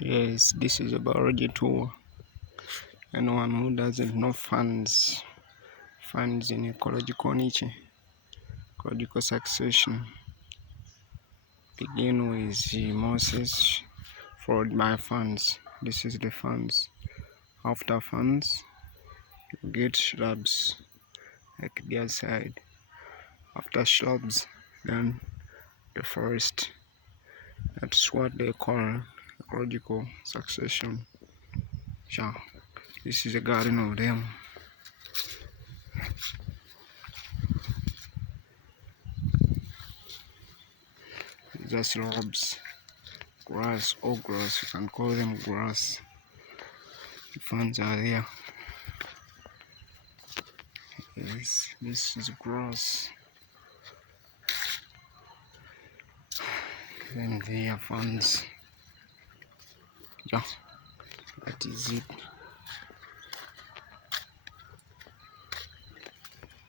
Yes, this is a biology tour. Anyone who doesn't know funds in ecological niche, ecological succession, begin with Moses, followed by funds. This is the funds. After funds, you get shrubs like the other side. After shrubs, then the forest. That's what they call ecological succession. So, this is a garden of them. These are shrubs, grass or grass, you can call them grass. The ferns are there. Yes, this is grass. Then there are ferns. Yeah, that is it.